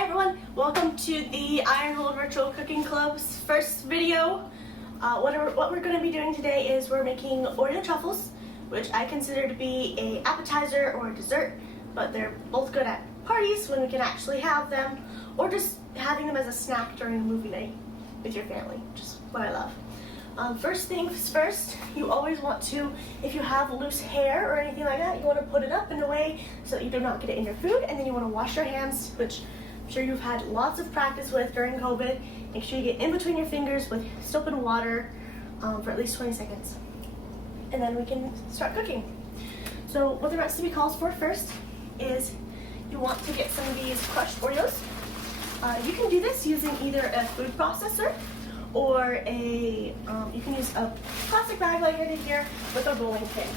Hi everyone, welcome to the Ironhold Virtual Cooking Club's first video. What we're going to be doing today is we're making Oreo Truffles, which I consider to be an appetizer or a dessert, but they're both good at parties when we can actually have them, or just having them as a snack during a movie night with your family, which is what I love. First things first, you always want to, if you have loose hair or anything like that, you want to put it up in a way so that you do not get it in your food, and then you want to wash your hands, which I'm sure you've had lots of practice with during COVID. Make sure you get in between your fingers with soap and water for at least 20 seconds. And then we can start cooking. So what the recipe calls for first is you want to get some of these crushed Oreos. You can do this using either a food processor or you can use a plastic bag like I did here with a rolling pin.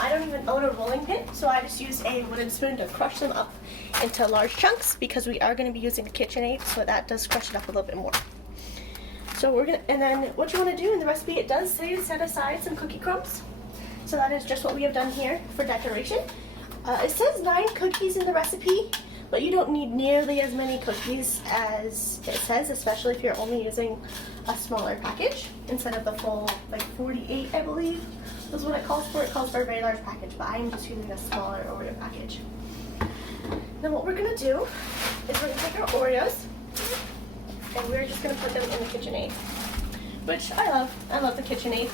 I don't even own a rolling pin, so I just used a wooden spoon to crush them up into large chunks because we are going to be using a KitchenAid, so that does crush it up a little bit more. So and then what you want to do in the recipe, it does say to set aside some cookie crumbs. So that is just what we have done here for decoration. It says 9 cookies in the recipe, but you don't need nearly as many cookies as it says, especially if you're only using a smaller package instead of the full, like 48, I believe, is what it calls for. It calls for a very large package, but I'm just using a smaller Oreo package. Then what we're gonna do is we're gonna take our Oreos and we're just gonna put them in the KitchenAid, which I love. I love the KitchenAid.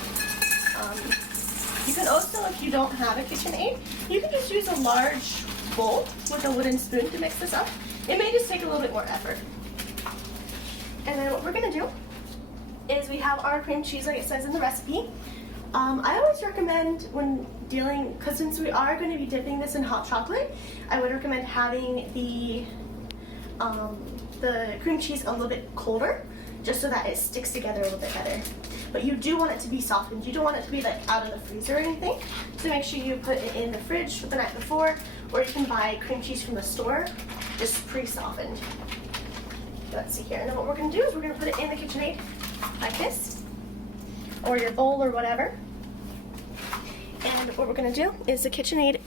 You can also, if you don't have a KitchenAid, you can just use a large bowl with a wooden spoon to mix this up. It may just take a little bit more effort. And then what we're gonna do is we have our cream cheese like it says in the recipe. I always recommend when dealing, because since we are going to be dipping this in hot chocolate, I would recommend having the cream cheese a little bit colder, just so that it sticks together a little bit better. But you do want it to be softened. You don't want it to be like out of the freezer or anything. So make sure you put it in the fridge the night before, or you can buy cream cheese from the store, just pre-softened. Let's see here. And then what we're going to do is we're going to put it in the KitchenAid like this, or your bowl or whatever. And what we're going to do is the KitchenAid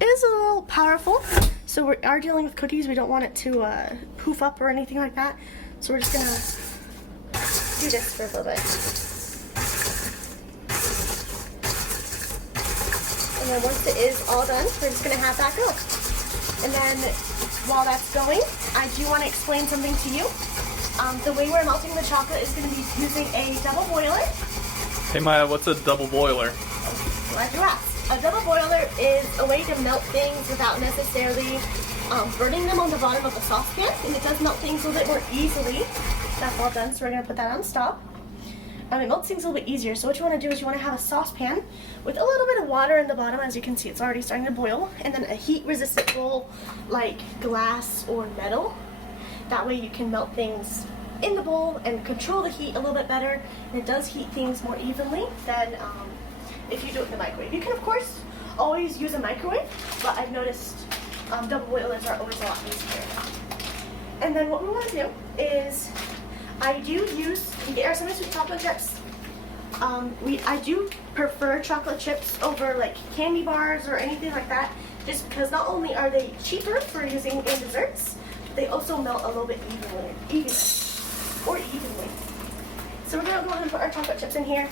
is a little powerful, so we are dealing with cookies. We don't want it to poof up or anything like that. So we're just going to do this for a little bit. And then once it is all done, we're just going to have that go. And then while that's going, I do want to explain something to you. The way we're melting the chocolate is going to be using a double boiler. Hey Maya, what's a double boiler? Glad you asked. A double boiler is a way to melt things without necessarily burning them on the bottom of the saucepan, and it does melt things a little bit more easily. That's all done, so we're going to put that on stop. It melts things a little bit easier, so what you want to do is you want to have a saucepan with a little bit of water in the bottom. As you can see, it's already starting to boil, and then a heat-resistant bowl like glass or metal. That way you can melt things in the bowl and control the heat a little bit better, and it does heat things more evenly than if you do it in the microwave. You can of course always use a microwave, but I've noticed double boilers are always a lot easier. And then what we want to do is I do use, get our some sweet chocolate chips. I do prefer chocolate chips over like candy bars or anything like that, just because not only are they cheaper for using in desserts, they also melt a little bit evenly. So we're going to go ahead and put our chocolate chips in here.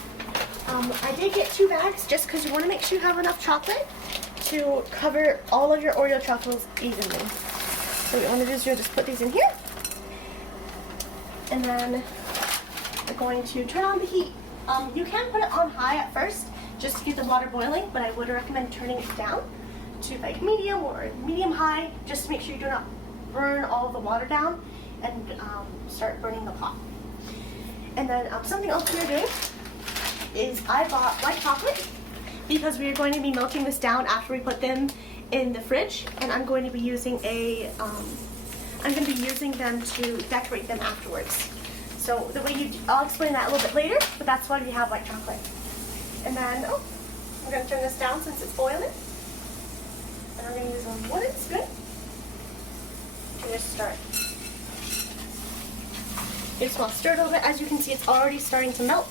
I did get 2 bags just because you want to make sure you have enough chocolate to cover all of your Oreo truffles evenly. So what you want to do is you'll just put these in here. And then we're going to turn on the heat. You can put it on high at first just to get the water boiling, but I would recommend turning it down to like medium or medium-high, just to make sure you do not burn all of the water down and start burning the pot. And then something else we're doing is I bought white chocolate because we are going to be melting this down after we put them in the fridge, and I'm going to be using them to decorate them afterwards. So the way I'll explain that a little bit later, but that's why we have white chocolate. And then we're going to turn this down since it's boiling, and we're going to use a wooden spoon to just start. You just want to stir it a little bit. As you can see, it's already starting to melt,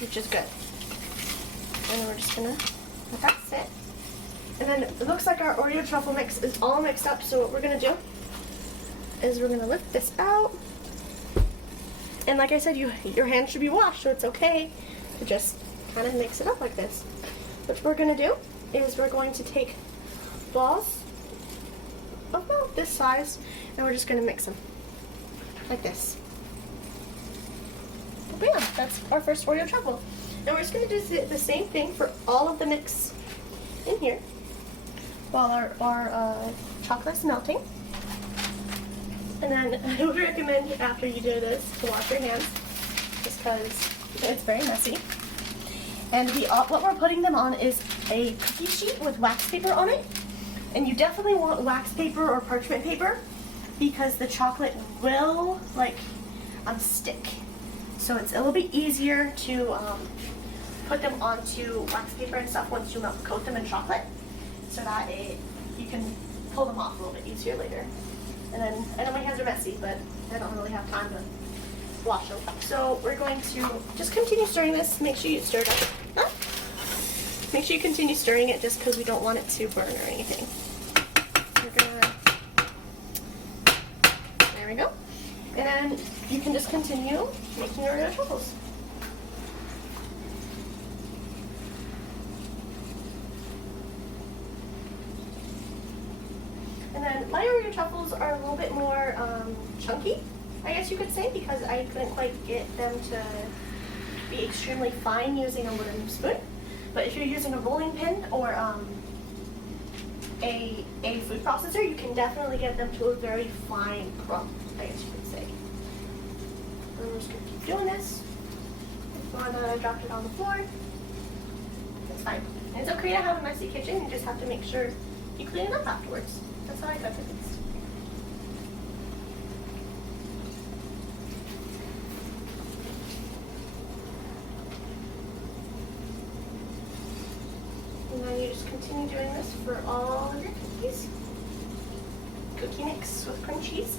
which is good. And then we're just gonna let that sit. And then it looks like our Oreo truffle mix is all mixed up, so what we're gonna do is we're gonna lift this out. And like I said, your hands should be washed, so it's okay to just kind of mix it up like this. What we're gonna do is we're going to take balls about this size, and we're just gonna mix them like this. Bam! That's our first Oreo truffle. And we're just gonna do the same thing for all of the mix in here while our chocolate's melting. And then I would recommend after you do this to wash your hands, just because it's very messy. And what we're putting them on is a cookie sheet with wax paper on it. And you definitely want wax paper or parchment paper because the chocolate will stick. So it's a little bit easier to put them onto wax paper and stuff once you coat them in chocolate, so that you can pull them off a little bit easier later. And then, I know my hands are messy, but I don't really have time to wash them. So we're going to just continue stirring this. Make sure you stir it up. Make sure you continue stirring it just because we don't want it to burn or anything. There we go. And then you can just continue making your Oreo truffles. And then my Oreo truffles are a little bit more chunky, I guess you could say, because I couldn't quite get them to be extremely fine using a wooden spoon. But if you're using a rolling pin or a food processor, you can definitely get them to a very fine crumb, I guess you could say. And we're just going to keep doing this. If Mona dropped it on the floor, it's fine. And it's okay to have a messy kitchen, you just have to make sure you clean it up afterwards. That's how I cook at least. And then you just continue doing this for all of your cookies. Cookie mix with cream cheese.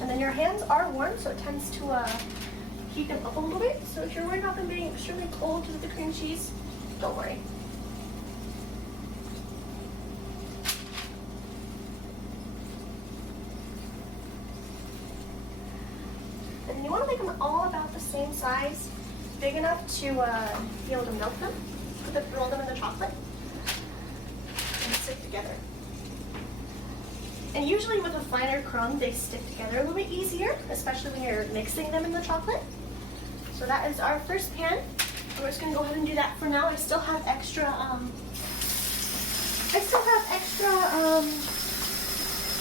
And then your hands are warm, so it tends to heat them up a little bit. So if you're worried about them being extremely cold with the cream cheese, don't worry. And you want to make them all about the same size, big enough to be able to melt them, roll them in the chocolate, and stick together. And usually with a finer crumb, they stick together a little bit easier, especially when you're mixing them in the chocolate. So that is our first pan. We're just gonna go ahead and do that for now. I still have extra,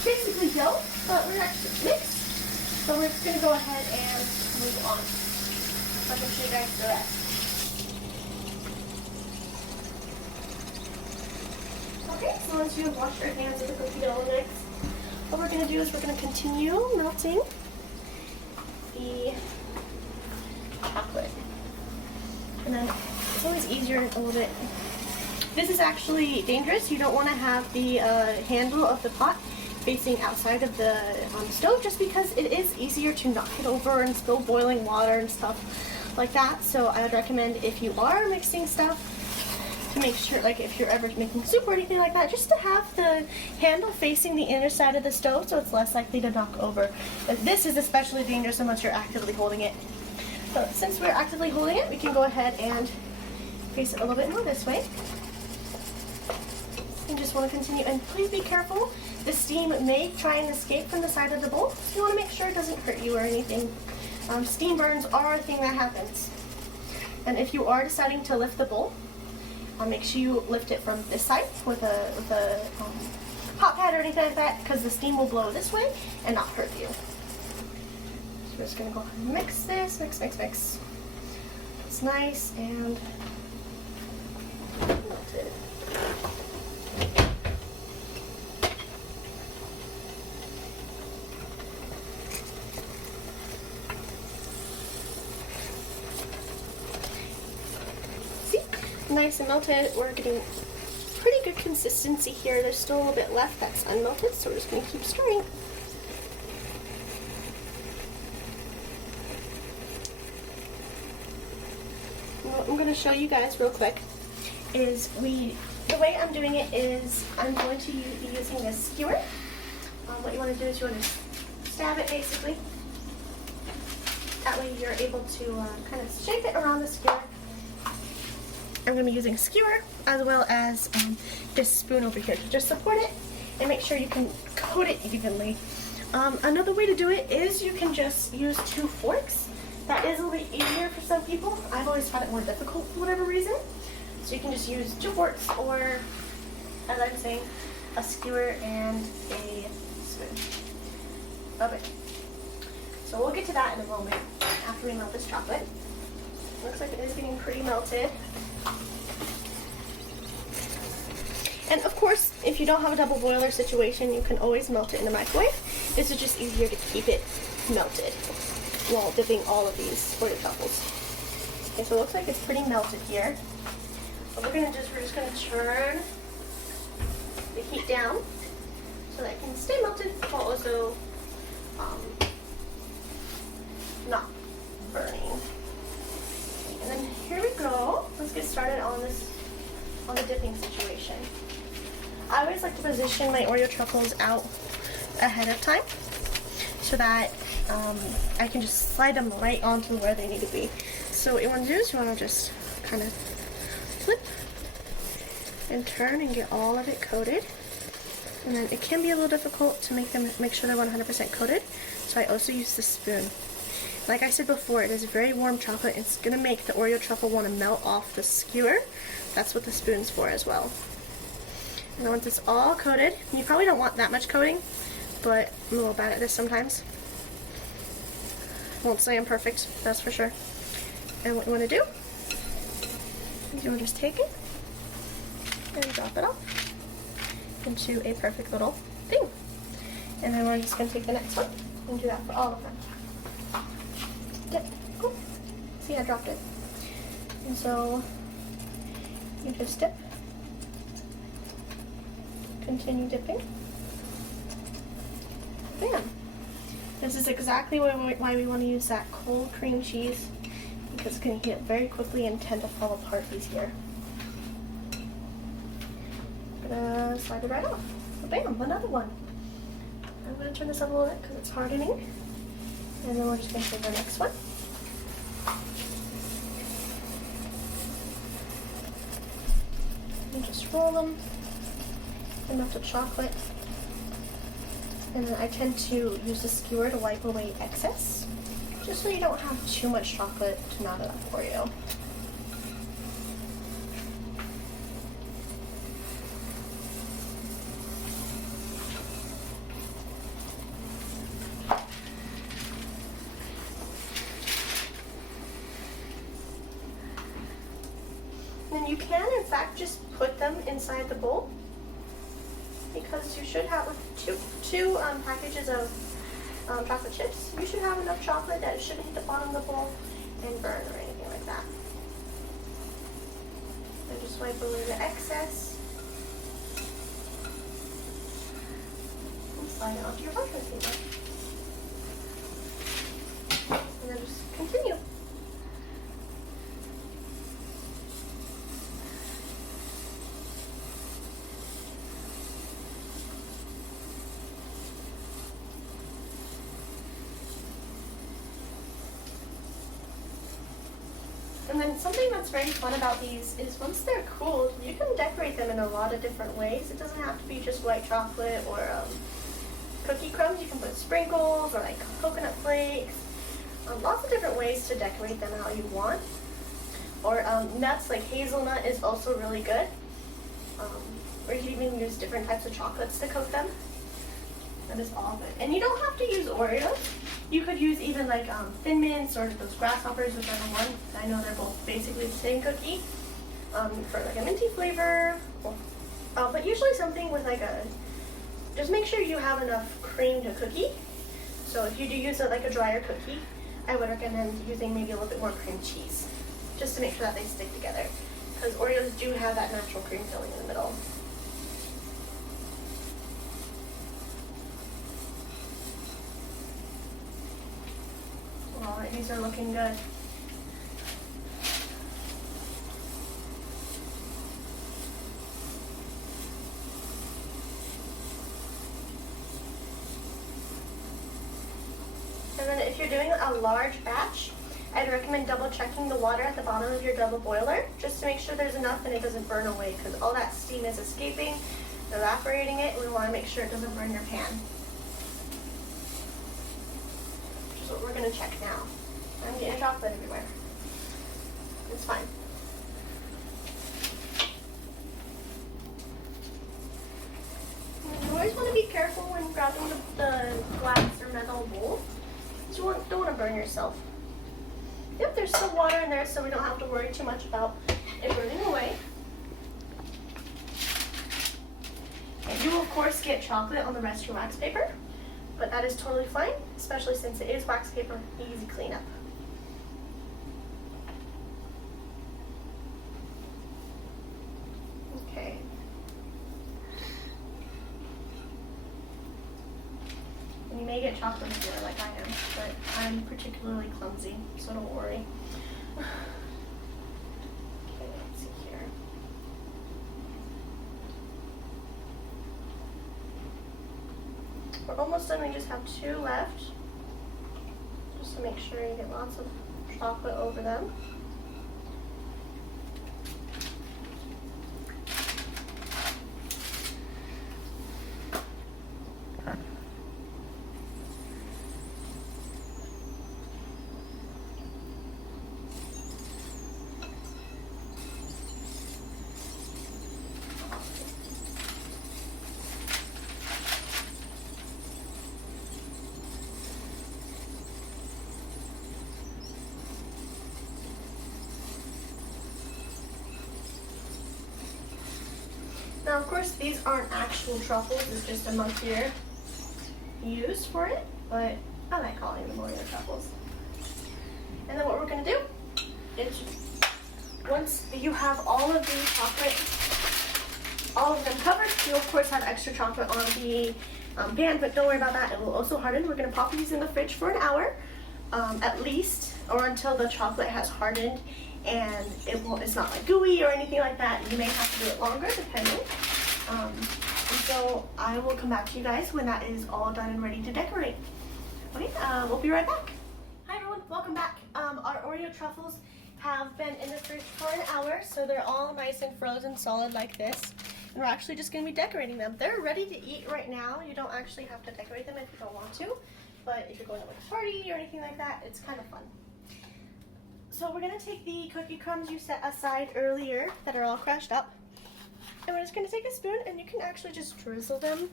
basically dough, but we're not mixed. So we're just gonna go ahead and move on. So I can show you guys the rest. Okay, so once you have washed your hands with the cookie dough mix, what we're going to do is we're going to continue melting the chocolate. And then it's always easier a little bit. This is actually dangerous. You don't want to have the handle of the pot facing outside of the stove, just because it is easier to knock it over and spill boiling water and stuff like that. So I would recommend, if you are mixing stuff, to make sure, like if you're ever making soup or anything like that, just to have the handle facing the inner side of the stove so it's less likely to knock over. But this is especially dangerous unless you're actively holding it. So since we're actively holding it, we can go ahead and face it a little bit more this way. You just want to continue, and please be careful. The steam may try and escape from the side of the bowl, so you want to make sure it doesn't hurt you or anything. Steam burns are a thing that happens. And if you are deciding to lift the bowl, make sure you lift it from this side with a hot pad or anything like that, because the steam will blow this way and not hurt you. So we're just going to go ahead and mix this, mix. It's nice and melted. Nice and melted. We're getting pretty good consistency here. There's still a little bit left that's unmelted, so we're just going to keep stirring. What I'm going to show you guys real quick is the way I'm doing it is I'm going to be using this skewer. What you want to do is you want to stab it basically. That way you're able to kind of shape it around the skewer. I'm going to be using a skewer as well as this spoon over here to just support it and make sure you can coat it evenly. Another way to do it is you can just use 2 forks. That is a little bit easier for some people. I've always found it more difficult for whatever reason. So you can just use 2 forks or, as I'm saying, a skewer and a spoon. Okay. So we'll get to that in a moment after we melt this chocolate. Looks like it is getting pretty melted. And of course, if you don't have a double boiler situation, you can always melt it in the microwave. This is just easier to keep it melted while dipping all of these Oreo truffles. Okay, so it looks like it's pretty melted here. But we're just gonna turn the heat down so that it can stay melted while also not burning. And then here we go. Let's get started on the dipping situation. I always like to position my Oreo truffles out ahead of time so that I can just slide them right onto where they need to be. So what you want to do is you want to just kind of flip and turn and get all of it coated. And then it can be a little difficult to make sure they're 100% coated. So I also use the spoon. Like I said before, it is very warm chocolate. It's going to make the Oreo truffle want to melt off the skewer. That's what the spoon's for as well. And then once it's all coated, you probably don't want that much coating, but I'm a little bad at this sometimes. Won't say I'm perfect, that's for sure. And what you want to do is you want to just take it and drop it off into a perfect little thing. And then we're just going to take the next one and do that for all of them. Dip. Oh, see, I dropped it. And so you just dip. Continue dipping. Bam. This is exactly why we want to use that cold cream cheese, because it's going to heat very quickly and tend to fall apart easier. I'm going to slide it right off. So bam, another one. I'm going to turn this up a little bit because it's hardening. And then we're just going to take the next one. And just roll them in melted chocolate. And then I tend to use the skewer to wipe away excess, just so you don't have too much chocolate to melt it up for you. Then you can, in fact, just put them inside the bowl, because you should have two packages of chocolate chips. You should have enough chocolate that it shouldn't hit the bottom of the bowl and burn or anything like that. So just wipe away the excess and slide it onto your parchment paper. And then just continue. And then something that's very fun about these is once they're cooled, you can decorate them in a lot of different ways. It doesn't have to be just white chocolate or cookie crumbs. You can put sprinkles or like coconut flakes. Lots of different ways to decorate them how you want. Or nuts like hazelnut is also really good. Or you can even use different types of chocolates to coat them. That is all good. And you don't have to use Oreos. You could use even like Thin Mints or those grasshoppers, whichever one. I know they're both basically the same cookie. For like a minty flavor. But usually something with like just make sure you have enough cream to cookie. So if you do use like a drier cookie, I would recommend using maybe a little bit more cream cheese, just to make sure that they stick together. Because Oreos do have that natural cream filling in the middle. Alright, these are looking good. And then if you're doing a large batch, I'd recommend double checking the water at the bottom of your double boiler just to make sure there's enough and it doesn't burn away, because all that steam is escaping, evaporating it. We want to make sure it doesn't burn your pan. Which is what we're going to check now. I'm getting chocolate everywhere. It's fine. You always want to be careful when grabbing the glass or metal bowl. You don't want to burn yourself. Yep, there's still water in there, so we don't have to worry too much about it burning away. And you will, of course, get chocolate on the rest of your wax paper, but that is totally fine, especially since it is wax paper, easy cleanup. Okay. And you may get chocolate everywhere like I am, but I'm particularly clumsy, so don't worry. Okay, let's see here. We're almost done. We just have 2 left. Just to make sure you get lots of chocolate over them. Now, of course, these aren't actual truffles. It's just a monkey used for it, but I like calling them Oreo truffles. And then what we're going to do is, once you have all of the chocolate, all of them covered, you'll of course have extra chocolate on the pan, but don't worry about that. It will also harden. We're going to pop these in the fridge for an hour, at least, or until the chocolate has hardened and it's not like gooey or anything like that. You may have to do it longer, depending. And so I will come back to you guys when that is all done and ready to decorate. Okay, we'll be right back. Hi everyone, welcome back. Our Oreo truffles have been in the fridge for an hour, so they're all nice and frozen solid like this. And we're actually just going to be decorating them. They're ready to eat right now. You don't actually have to decorate them if you don't want to, but if you're going to like a party or anything like that, it's kind of fun. So we're going to take the cookie crumbs you set aside earlier that are all crushed up, and we're just going to take a spoon, and you can actually just drizzle them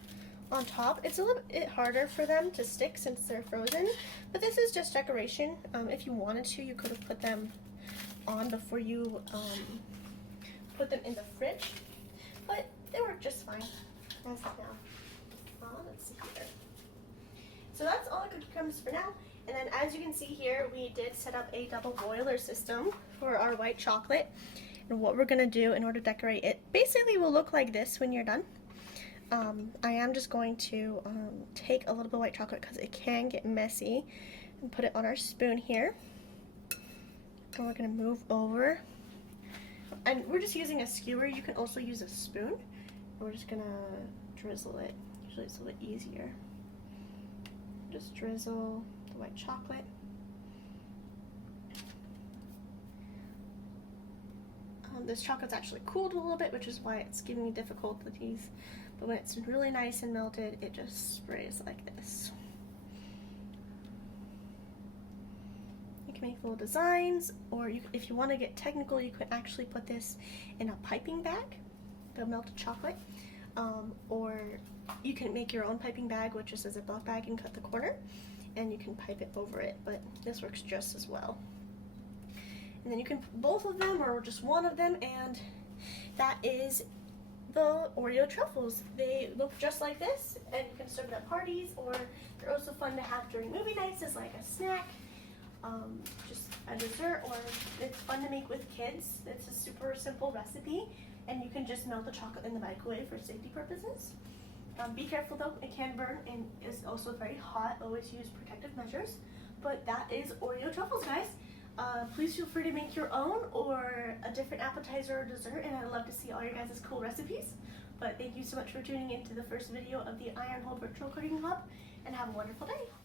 on top. It's a little bit harder for them to stick since they're frozen, but this is just decoration. If you wanted to, you could have put them on before you put them in the fridge, but they work just fine as of now. Let's see here. So that's all the cookie crumbs for now. And then as you can see here, we did set up a double boiler system for our white chocolate. And what we're going to do in order to decorate it basically will look like this when you're done. I am just going to take a little bit of white chocolate because it can get messy, and put it on our spoon here. And we're going to move over. And we're just using a skewer. You can also use a spoon. And we're just going to drizzle it. Usually it's a little easier. Just drizzle the white chocolate. This chocolate's actually cooled a little bit, which is why it's giving me difficulties. But when it's really nice and melted, it just sprays like this. You can make little designs, or if you want to get technical, you could actually put this in a piping bag, the melted chocolate. Or you can make your own piping bag, which is a Ziploc bag, and cut the corner, and you can pipe it over it, but this works just as well. And then you can both of them or just one of them, and that is the Oreo truffles. They look just like this, and you can serve it at parties, or they're also fun to have during movie nights as like a snack, just a dessert, or it's fun to make with kids. It's a super simple recipe, and you can just melt the chocolate in the microwave for safety purposes. Be careful though, it can burn and is also very hot. Always use protective measures. But that is Oreo truffles, guys. Please feel free to make your own or a different appetizer or dessert, and I'd love to see all your guys' cool recipes. But thank you so much for tuning in to the first video of the Iron Hold Virtual Cooking Club, and have a wonderful day.